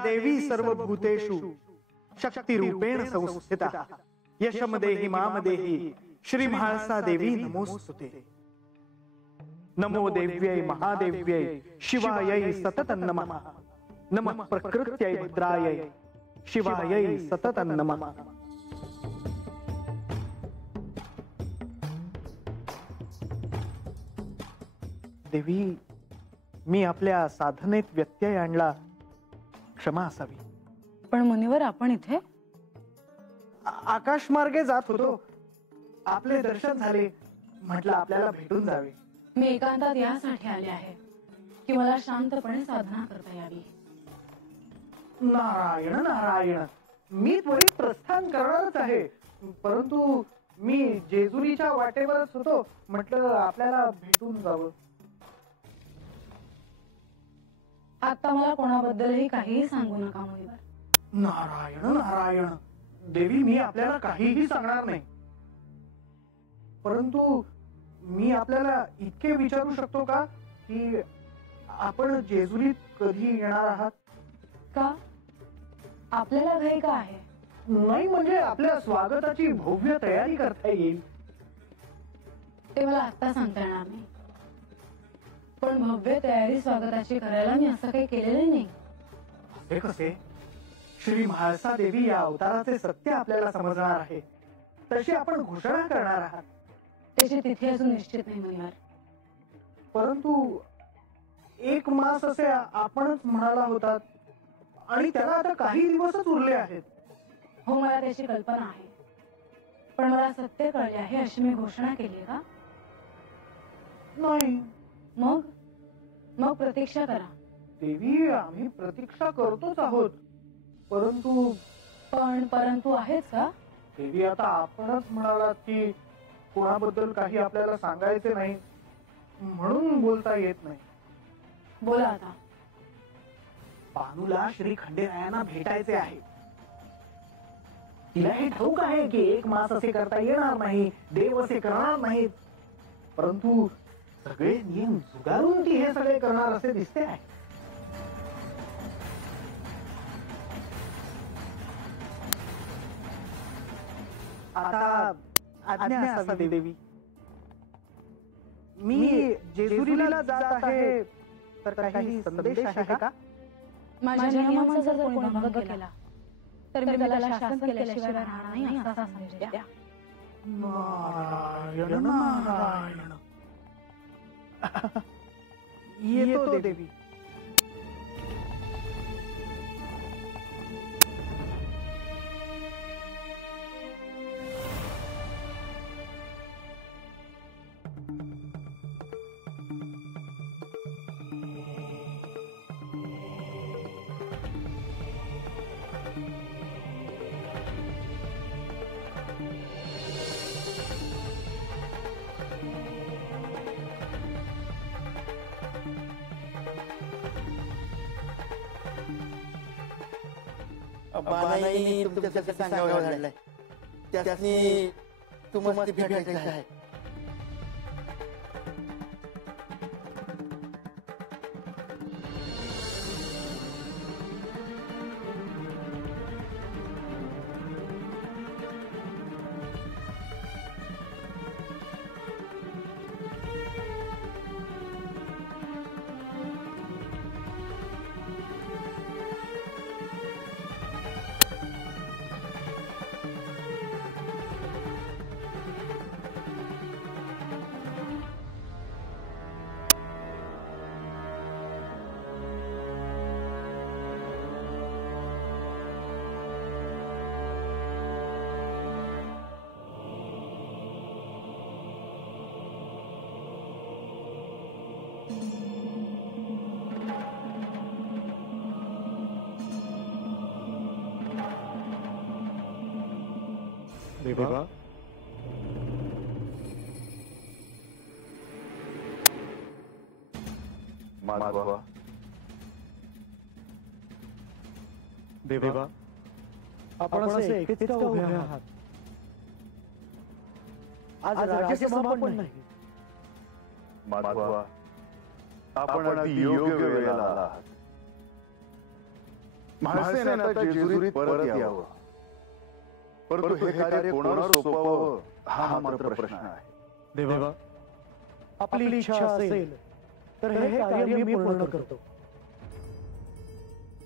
देवी सर्वभूतेषु शक्तिरूपेण संस्थिता यशम देहि माम देहि श्री म्हाळसा देवी नमोस्तुते। नमो देव्यै महादेव्यै शिवायै सततं नमः। नमः प्रकृत्यै भद्रायै शिवायै सततं नमः। देवी, मी आपल्या साधनेत व्यत्यय आणला, क्षमा असावी। पण मुनिवर, आपण इथे आकाशमार्गे जात होतो, आपले दर्शन झाले, म्हटलं आपल्याला भेटून जावे। मी एकांतात यासाठी आले आहे की मला शांतपणे साधना करता यावी। नारायण नारायण, मी त्वरित प्रस्थान करणारच आहे, परंतु मी जेजुरीच्या वाटेवरच होतो, म्हटलं आपल्याला भेटून जावं। आता मला कोणाबद्दलही काहीही सांगू नका मुनिवर। नारायण नारायण, देवी, मी आपल्याला काहीही सांगणार नाही, परंतु मी आपल्याला इतके विचारू शकतो का की आपण जेजुरीत कधी येणार आहात? का? आपल्याला घाई का आहे? नाही, म्हणजे आपल्या स्वागताची भव्य तयारी करता येईल। ते मला आता सांगता येणार नाही, पण भव्य तयारी स्वागताची करायला मी असं काही केलेले नाही। असे कसे? श्री म्हाळसा देवी या अवताराचे सत्य आपल्याला समजणार आहे, तशी आपण घोषणा करणार आहात। त्याची तिथी अजून निश्चित नाही मुनिवर। परंतु 1 मास असे आपणच म्हणाला होतात, आणि त्याला आता काही दिवसच उरले आहेत। हो, मला त्याची कल्पना आहे, पण मला सत्य कळले आहे अशी मी घोषणा केली का? नाही। मग प्रतीक्षा करा। देवी, आम्ही प्रतीक्षा करतोच आहोत, परंतु आहेच का? देवी, आता आपणच म्हणालात की कोणाबद्दल काही आपल्याला सांगायचे नाही, म्हणून बोलता येत नाही। बोला आता। पानूला श्री खंडेरायांना भेटायचे आहे। तिला हे ठाऊक आहे की 1 मास असे करता येणार नाही, देव असे करणार नाहीत, परंतु सगळे नियम झुगारून ती हे सगळे करणार असे दिसते आहे। आता आज्ञा असावी देवी। मी जेजुरीला जात आहे, तर काही संदेश आहे का? माझ्या नियमांचा जर कोणी भंग केला तर मी त्याला शासन केल्याशिवाय राहणार नाही असा संदेश द्या। नारायण नारायण, येतो देवी। बानाईने तुमच्यासाठी सांगावं लागलंय, त्यासनी तुम्हाला भेटायचं आहे। देवा, माधवा, देवा, आपण असे एकटेच का उभे आहात? आज राज्यसमापन नाही। माधवा, आपण अगदी योग्य वेळेला आला आहात। म्हाळसेने आता जेजुरीत परत यावं, परंतु हे कार्य कोणावर सोपवावं हा मात्र प्रश्न आहे. देवा, आपली इच्छा असेल तर हे कार्य मी पूर्ण करतो.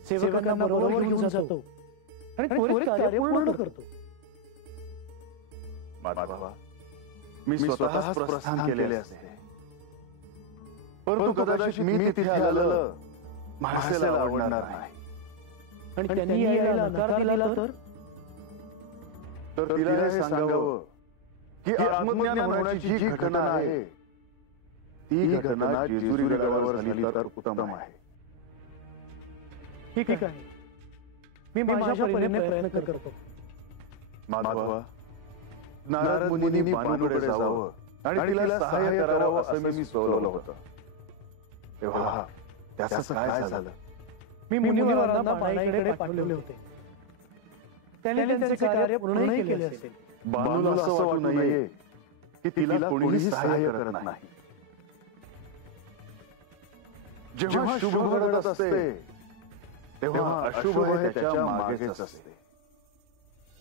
सेवकांना बरोबर घेऊन जातो आणि त्वरित कार्य पूर्ण करतो. माधवा, मी स्वतःच प्रस्थान केले असते, परंतु कदाचित मी तिथे आलेलं म्हाळसेला आवडणार नाही. आणि त्यांनी यायला नकार दिला तर तिला हे सांगावं की आत्मज्ञान होण्याची जी घटना आहे ती घटना जेजुरी गडावर झाली तर उत्तम आहे. ठीक आहे, मी माझ्या परीने प्रयत्न करतो. माधवा, नारद मुनींनी बानूकडे जावं आणि तिला सहाय्य करावं असं मी सुचवलं होतं. तेव्हा त्याचं काय झालं? मी मुनिवरांना बाणाईकडे पाठवले होते. त्यांनी त्यांचे कार्य पूर्णही केले असेल. बानूला असं वाटू नये की तिला कोणीही सहाय्य करत नाही. जेव्हा शुभ घडत असते तेव्हा अशुभ हे त्याच्या मागेच असते.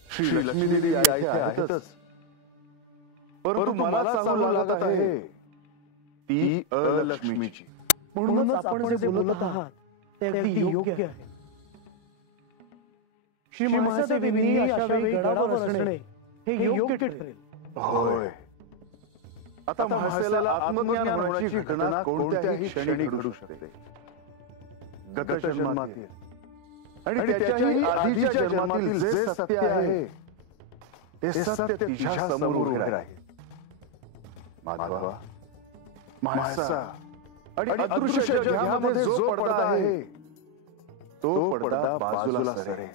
श्री लक्ष्मीदेवी इथे आहेतच, परंतु मला सांगू लागत आहे ती अलक्ष्मीची. म्हणूनच आपण जे बोलत आहात ते अगदी योग्य आहे. श्री महादेवींनी अशा वेळी गडावर असणे हे योग्य ठरेल. होय, आता म्हाळसेला आत्मज्ञान होण्याची घटना कोणत्याही क्षणी घडू शकते. गत जन्मातील आणि त्याच्याही आधीच्या जन्मातील जे सत्य आहे ते सत्य तिच्या समोर उभे आहे. माधवा, म्हाळसा आणि अदृश्य जगामध्ये जो पडदा आहे तो पडदा बाजूला सरेल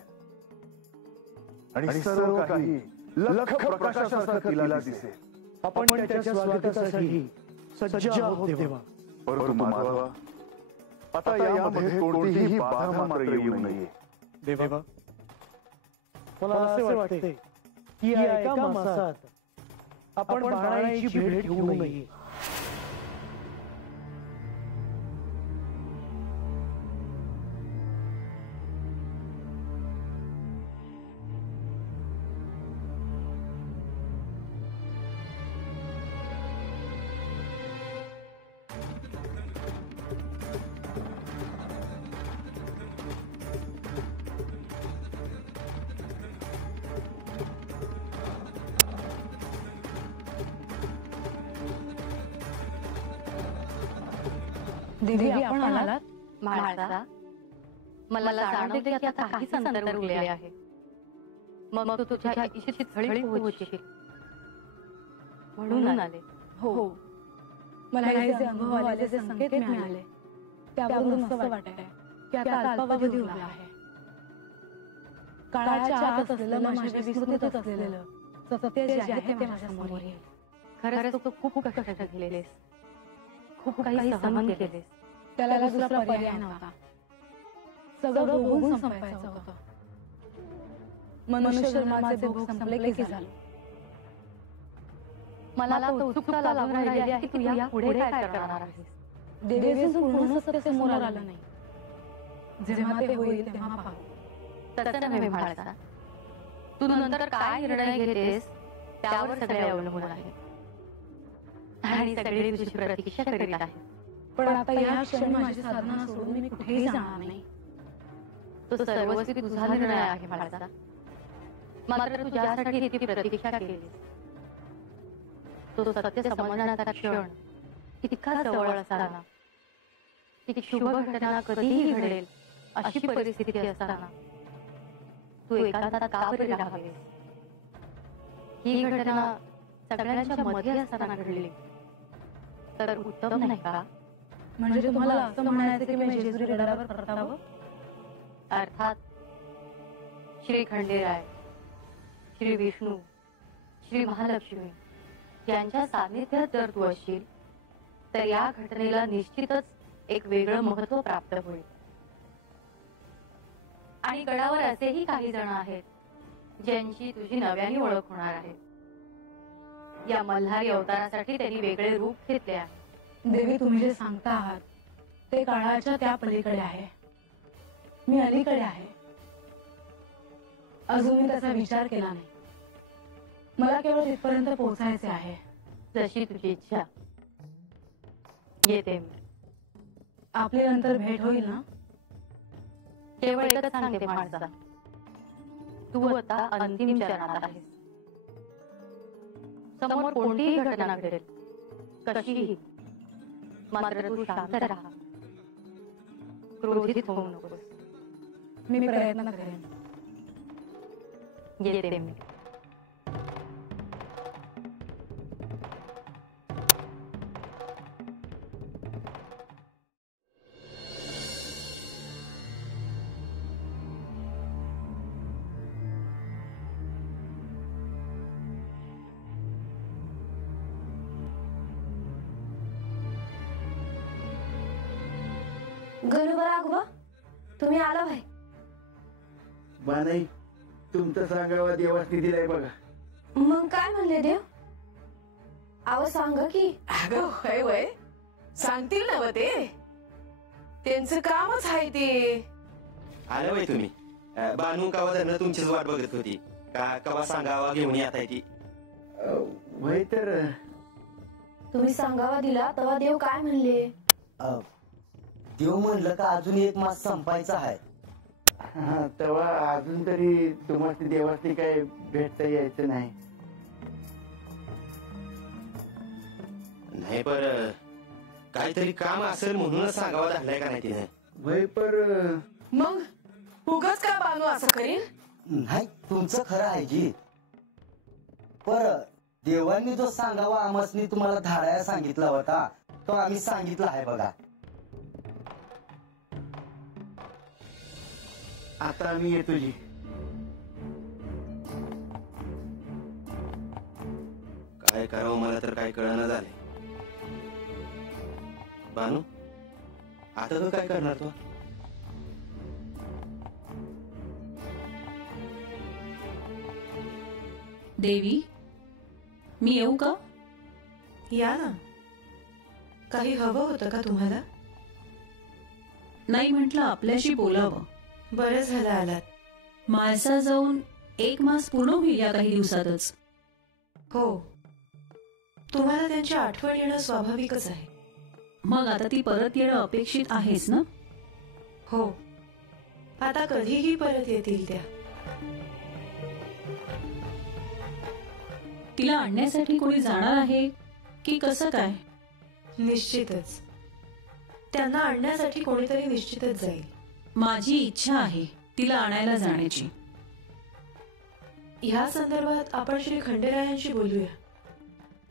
आणि सर्व काही लख प्रकाशासारखं तिला दिसेल. आपण त्याच्या स्वागतासाठी सज्ज आहोत देवा. परंतु माधवा, आता यामध्ये कोणतीही बाधा मात्र येऊ नये. देवा, मला असे वाटते की या एका मासात आपण बाणाईची भेट घेऊ नये. देवी, आपण आलात? म्हाळसा, मला जाणवते की आता काहीच अंतर उरले आहे. मग तू तुझ्या इच्छित स्थळी पोहोचशील म्हणून आले. हो, मला हे जे अनुभव आले, जे संकेत मिळाले त्यावरून असं वाटतंय की आता अल्पावधी उरला आहे. काळाच्या आत असलेलं, माझ्या विस्मृतीत असलेलं सत्य जे आहे ते माझ्या समोर येईल. खरंच तू खूप कष्ट घेतलेस, खूप काही सहन केलेस. त्याला दुसरा पर्याय नव्हता. सगळं भोगून संपायचं होतं. मनुष्य जन्माचे भोग संपले की झालं. मला आता उत्सुकता लागून राहिली आहे की तू या पुढे काय करणार आहेस. देवीचं पूर्ण सत्य समोर आलं नाही. जेव्हा ते होईल तेव्हा पाहू. तसं नव्हे म्हाळसा, तू नंतर काय निर्णय घेतेस त्यावर सगळे अवलंबून आहे आणि सगळे तुझी प्रतीक्षा करीत आहेत. पण आता या क्षणी माझी साधना सोडून मी कुठेही जाणार नाही. तो सर्वस्वी तुझा निर्णय आहे म्हाळसा. मात्र तू ज्यासाठी इतकी प्रतीक्षा केलीस तो सत्य समजण्याचा क्षण इतका जवळ असताना, ती शुभ घटना कधीही घडेल अशी परिस्थिती असताना तू एकांतात का बरे राहावेस. ही घटना सगळ्यांच्या मध्ये असताना घडली तर उत्तम नाही का? म्हणजे तुम्हाला असं म्हणायचं की मी जेजुरी गडावर परतावं? अर्थात श्री खंडेराय, श्री विष्णू, श्री महालक्ष्मी यांच्या सान्निध्यात जर तू असशील तर या घटनेला निश्चितच एक वेगळं महत्व प्राप्त होईल. आणि गडावर असेही काही जण आहेत ज्यांची तुझी नव्याने ओळख होणार आहे. या मल्हारी अवतारासाठी त्यांनी वेगळे रूप घेतले आहे. देवी, तुम्ही जे सांगता आहात ते काळाच्या त्या पलीकडे आहे. मी अलीकडे आहे. अजून मी त्याचा विचार केला नाही. मला केवळ तिथपर्यंत पोहोचायचे आहे. जशी तुझी इच्छा. येते मी. आपली नंतर भेट होईल ना? केवळ एकच सांगते माणसा, तू आता अंतिम चरणात आहेस. समोर कोणतीही घटना घडेल, कशीही, मात्र तू शांत राहा. क्रोधित होऊ नकोस. मी प्रयत्न करेन. येते मी. गणुबरागवा, तुम्ही आला भाई. बानाई, तुमचं सांगावा देवासनी दिलाय बघा. मग काय म्हणले देव? आव सांगा की. अगं होय वय, सांगतील ना व ते. त्यांचं कामच आहे ते. आलं बाई तुम्ही. बानू कवा धरणं तुमचीच वाट बघत होती. कवा सांगावा घेऊन येत आहे ती. वय तर तुम्ही सांगावा दिला तेव्हा देव काय म्हणले? देव म्हणलं का अजून एक मास संपायचा आहे. तेव्हा अजून तरी तुम्हाला देवासनी काय भेटता यायचं नाही. नाही पर काहीतरी काम असेल म्हणूनच सांगावा धाडलाय का नाही तिने. वय पर मग उगाच का बानू असं करीन? नाही, तुमचं खरं आहे जी. पर देवांनी जो सांगावा आमसनी तुम्हाला धाडायला सांगितला होता तो आम्ही सांगितला आहे बघा. आता आम्ही येतो जी. काय करावं मला तर काय कळना झालंय. बानू, आता तू काय करणार तू? देवी, मी येऊ का? या ना. काही हवं होतं का तुम्हाला? नाही, म्हटलं आपल्याशी बोलावं. बरं झालं आलात. म्हाळसा जाऊन 1 मास पूर्ण होईल या काही दिवसातच. हो, तुम्हाला त्यांची आठवण येणं स्वाभाविकच आहे. मग आता ती परत येणं अपेक्षित आहेच ना? हो, आता कधीही परत येतील त्या. तिला आणण्यासाठी कोणी जाणार आहे की कसं काय? निश्चितच. त्यांना आणण्यासाठी कोणीतरी निश्चितच जाईल. माझी इच्छा आहे तिला आणायला जाण्याची. ह्या संदर्भात आपण श्री खंडेरायांशी बोलूया,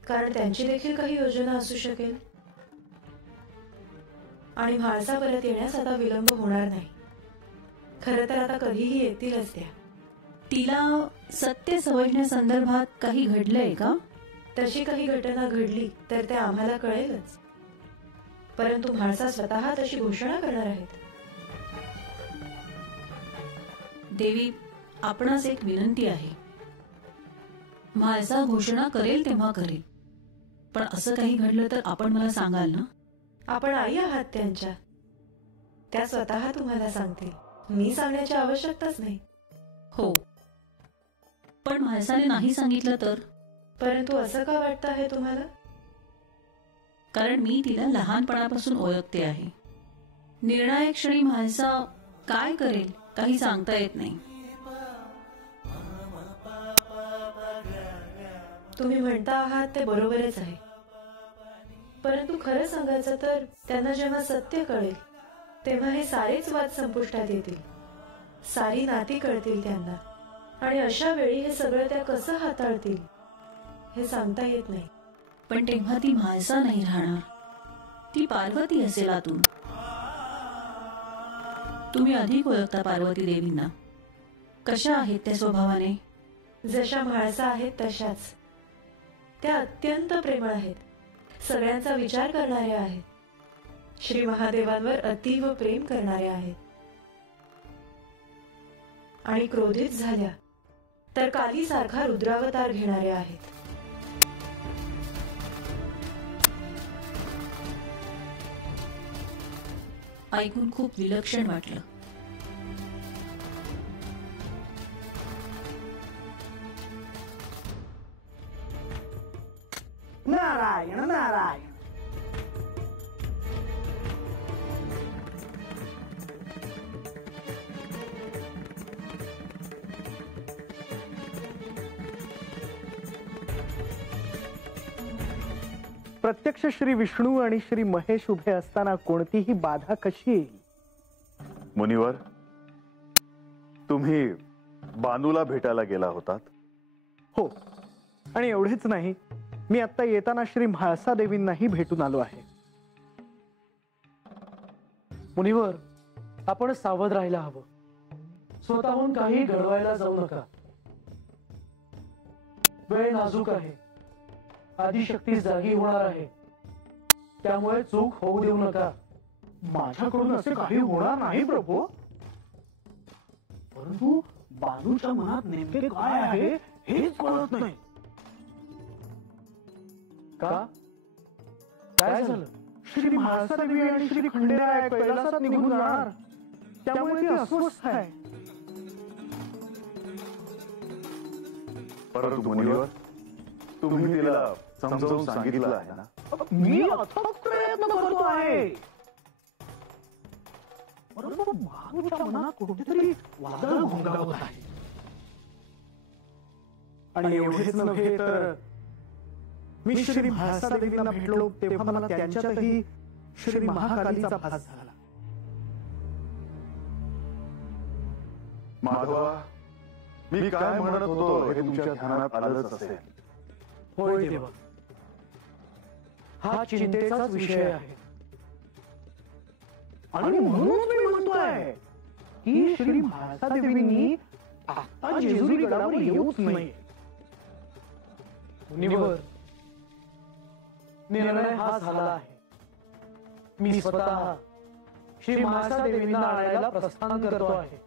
कारण त्यांची देखील काही योजना असू शकेल. आणि म्हाळसा परत येण्यास आता विलंब होणार नाही. खरं तर आता कधीही येतीलच त्या. तिला सत्य समजण्यासंदर्भात काही घडलंय का? तशी काही घटना घडली तर ते आम्हाला कळेलच. परंतु म्हाळसा स्वतः तशी घोषणा करणार आहेत. देवी, आपणास एक विनंती आहे. म्हाळसा घोषणा करेल तेव्हा करेल, पण असं काही घडलं तर आपण मला सांगाल ना? आपण आई आहात त्यांच्या. त्या स्वतः तुम्हाला सांगतील. मी सांगण्याची आवश्यकताच नाही. हो, पण म्हाळसाने नाही सांगितलं तर? परंतु असं का वाटतं आहे तुम्हाला? कारण मी तिला लहानपणापासून ओळखते आहे. निर्णायक क्षणी म्हाळसा काय करेल काही सांगता येत नाही. तुम्ही म्हणता आहात ते बरोबरच आहे. परंतु खरं सांगायचं तर त्यांना जेव्हा सत्य कळेल तेव्हा हे सारेच वाद संपुष्टात येतील. सारी नाती कळतील त्यांना. आणि अशा वेळी हे सगळं त्या कसं हाताळतील हे सांगता येत नाही. पण तेव्हा ती म्हाळसा नाही राहणार, ती पार्वती असेल आतून. तुम्ही अधिक ओळखता पार्वती देवींना. कशा आहेत त्या स्वभावाने? जशा म्हाळसा आहेत तशाच. त्या अत्यंत प्रेमळ आहेत. सगळ्यांचा विचार करणाऱ्या आहेत. श्री महादेवांवर अतीव प्रेम करणाऱ्या आहेत. आणि क्रोधित झाल्या तर कालीसारखा रुद्रावतार घेणाऱ्या आहेत. ऐकून खूप विलक्षण वाटलं. नारायण नारायण. प्रत्यक्ष श्री विष्णू आणि श्री महेश उभे असताना कोणतीही बाधा कशी येईल? मुनिवर, तुम्ही बानूला भेटायला गेला होतात? हो, आणि एवढेच नाही, मी आता येताना श्री म्हाळसा देवींनाही भेटून आलो आहे. मुनिवर, आपण सावध राहायला हवं. स्वतःहून काही घडवायला जाऊ नका. वेळ नाजूक आहे. आदिशक्ती जागी होणार आहे. त्यामुळे चूक होऊ देऊ नका. माझ्याकडून असे काही होणार नाही प्रभू. परंतु बानूच्या मनात नेमके काय आहे हेच कळत नाही. का? काय झालं? श्री म्हाळसा देवी आणि श्री खंडेराय कैलासात निघून जाणार, त्यामुळे ती अस्वस्थ आहे. परंतु मुनिवर, तुम्ही तिला समजावून सांगितलं आहे ना? मी अथक प्रयत्न करतो आहे, परंतु बानूच्या मनात कुठेतरी वादळ घोंगावत आहे. आणि एवढेच नव्हे तर मी श्री म्हाळसा देवींना भेटलो तेव्हा मला त्यांच्यातही श्री महाकालीचा भास झाला. माधवा, मी काय म्हणत होतो हे तुमच्या ध्यानात आलंच असेल. होय देवा, हा चिंतेचाच विषय आहे. आणि म्हणून मी म्हणतोय की श्री म्हाळसा देवींनी आता जेजुरी गडावर येऊच नाही. मुनिवर, निर्णय हा झाला आहे. मी स्वतः श्री म्हाळसा देवींना आणायला प्रस्थान करतो आहे.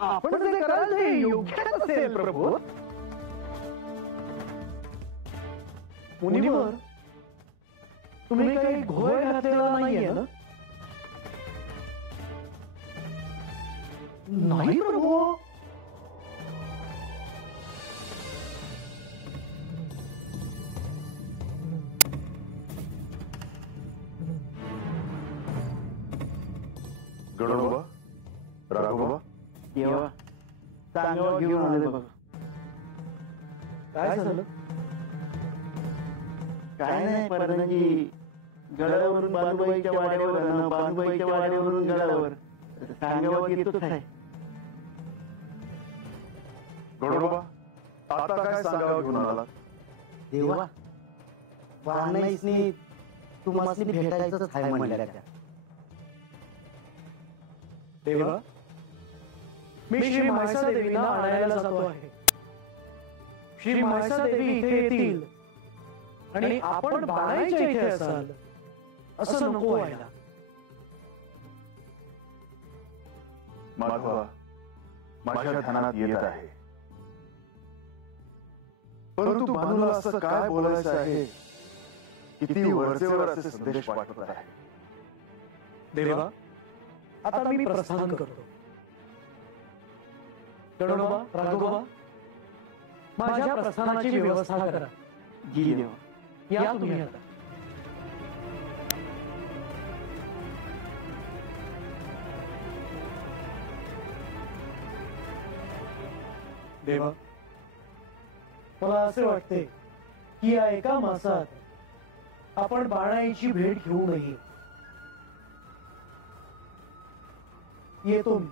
आपण जे कराल ते योग्य असेल प्रभू. मुनिवर, तुम्ही काही घोळ घातलेला नाहीये ना? नाही प्रभू. गणोबा, राघोबा, तेव्हा चांगलं घेऊन आले बघ. काय झालं? काय नाही, परंजी गडावरून बानुबाईच्या वाड्यावर आणि बानुबाईच्या वाड्यावरून गडावर सांगावं येतच आहे. गणोबा, आता काय सांगावं घेऊन आला? देवा, वारणाईसनी तुम्हाला भेटायचंच आहे म्हणल्या त्या. देवा, मी श्री म्हाळसा देवींना आणायला जातो आहे. श्री म्हाळसा देवी इथे येतील आणि आपण बाणाईच्या इथे असाल असं नको व्हायला. माधवा, माझ्या ध्यानात येत आहे. परंतु बानूला असं काय बोलायचं आहे की ती वरचेवर असे संदेश पाठवत आहे? देवा, आता मी प्रस्थान करतो. गणोबा, राघोबा, माझ्या प्रस्थानाची व्यवस्था करा. जी देवा. या तुम्ही आता. देवा, मला असे वाटते की या एका मासात आपण बाणाईची भेट घेऊ नये. येतो मी.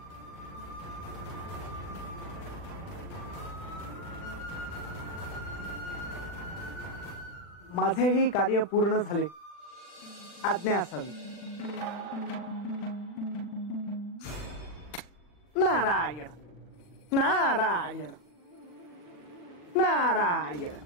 माझेही कार्य पूर्ण झाले. आज्ञा असावी. नारायण नारायण नारायण.